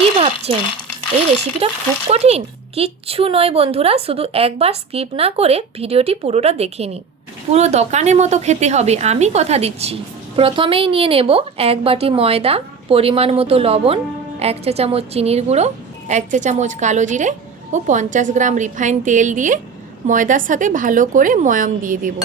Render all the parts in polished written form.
কি ভাবছেন এই রেসিপিটা খুব কঠিন? কিচ্ছু নয় বন্ধুরা, শুধু একবার স্কিপ না করে ভিডিওটি পুরোটা দেখে নিন। পুরো দোকানের মতো খেতে হবে, আমি কথা দিচ্ছি। প্রথমেই নিয়ে নেব 1 বাটি ময়দা, পরিমাণ মতো লবণ, 1 চা চামচ চিনির গুঁড়ো, 1 চা চামচ কালো জিরে ও 50 গ্রাম রিফাইন তেল দিয়ে ময়দার সাথে ভালো করে ময়াম দিয়ে দেব।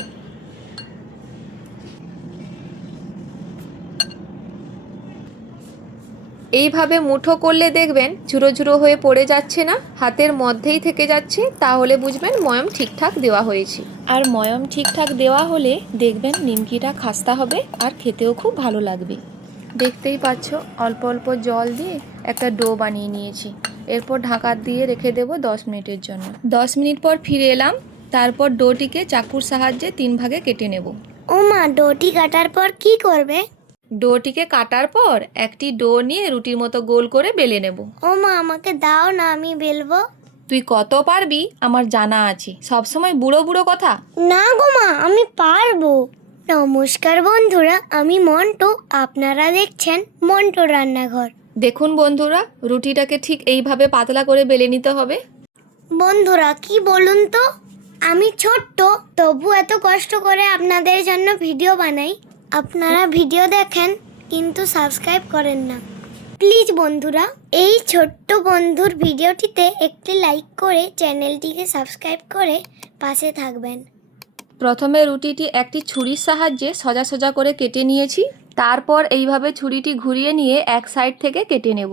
এইভাবে মুঠো করলে দেখবেন ঝুরো ঝুরো হয়ে পড়ে যাচ্ছে না, হাতের মধ্যেই থেকে যাচ্ছে, তাহলে বুঝবেন ময়াম ঠিকঠাক দেওয়া হয়েছে। আর ময়াম ঠিকঠাক দেওয়া হলে দেখবেন নিমকিটা খাস্তা হবে আর খেতেও খুব ভালো লাগবে। দেখতেই পাচ্ছ অল্প অল্প জল দিয়ে একটা ডো বানিয়ে নিয়েছি। এরপর ঢাকা দিয়ে রেখে দেব 10 মিনিটের জন্য। 10 মিনিট পর ফিরে এলাম। তারপর ডোটিকে চাকুর সাহায্যে 3 ভাগে কেটে নেব। ও মা, ডোটি কাটার পর কি করবে? ডোটিকে কাটার পর একটি ডো নিয়ে রুটির মতো গোল করে বেলে নেব। ও মা, আমাকে দাও না, আমি বেলবো। তুই কত পারবি আমার জানা আছে, সবসময় বুড়ো বুড়ো কথা। না গো মা, আমি পারবো। নমস্কার বন্ধুরা, আমি মন্টু, আপনারা দেখছেন মন্টু রান্নাঘর। দেখুন বন্ধুরা, রুটিটাকে ঠিক এইভাবে পাতলা করে বেলে নিতে হবে। বন্ধুরা কি বলুন তো, আমি ছোট্ট, তবু এত কষ্ট করে আপনাদের জন্য ভিডিও বানাই। আপনারা ভিডিও দেখেন কিন্তু সাবস্ক্রাইব করেন না। প্লিজ বন্ধুরা, এই ছোট্ট বন্ধুর ভিডিওটিতে একটি লাইক করে চ্যানেলটিকে সাবস্ক্রাইব করে পাশে থাকবেন। প্রথমে রুটিটি একটি ছুরির সাহায্যে সোজা সোজা করে কেটে নিয়েছি। তারপর এইভাবে ছুরিটি ঘুরিয়ে নিয়ে এক সাইড থেকে কেটে নেব।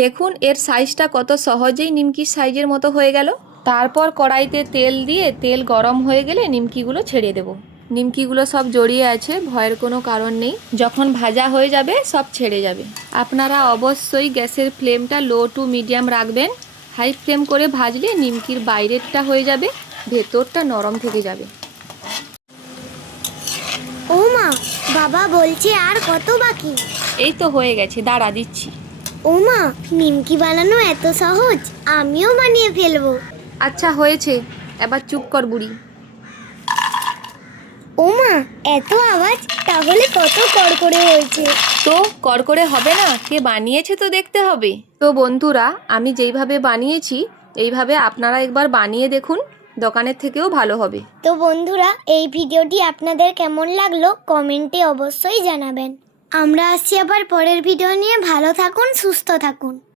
দেখুন এর সাইজটা কত সহজেই নিমকির সাইজের মতো হয়ে গেল। তারপর কড়াইতে তেল দিয়ে তেল গরম হয়ে গেলে নিমকিগুলো ছেড়ে দেব। নিমকিগুলো সব জড়িয়ে আছে, ভয়ের কোনো কারণ নেই। যখন ভাজা হয়ে যাবে সব ছেড়ে যাবে। আপনারা অবশ্যই গ্যাসের ফ্লেমটা লো টু মিডিয়াম রাখবেন। হাই ফ্লেম করে ভাজলে নিমকির বাইরেরটা হয়ে যাবে, ভেতরটা নরম থেকে যাবে। ও মা, বাবা বলছে আর কত বাকি? এই তো হয়ে গেছে, দাঁড়া দিচ্ছি। ও মা, নিমকি বানানো এত সহজ, আমিও বানিয়ে ফেলবো। আচ্ছা হয়েছে, এবার চুপ কর বুড়ি। ও মা, এত আওয়াজ, তাহলে কত কড়কড়ে হয়েছে। তো কড়কড়ে হবে না? কে বানিয়েছে তো দেখতে হবে। তো বন্ধুরা, আমি যেইভাবে বানিয়েছি এইভাবে আপনারা একবার বানিয়ে দেখুন, দোকানের থেকেও ভালো হবে। তো বন্ধুরা, এই ভিডিওটি আপনাদের কেমন লাগলো কমেন্টে অবশ্যই জানাবেন। আমরা আসছি আবার পরের ভিডিও নিয়ে। ভালো থাকুন, সুস্থ থাকুন।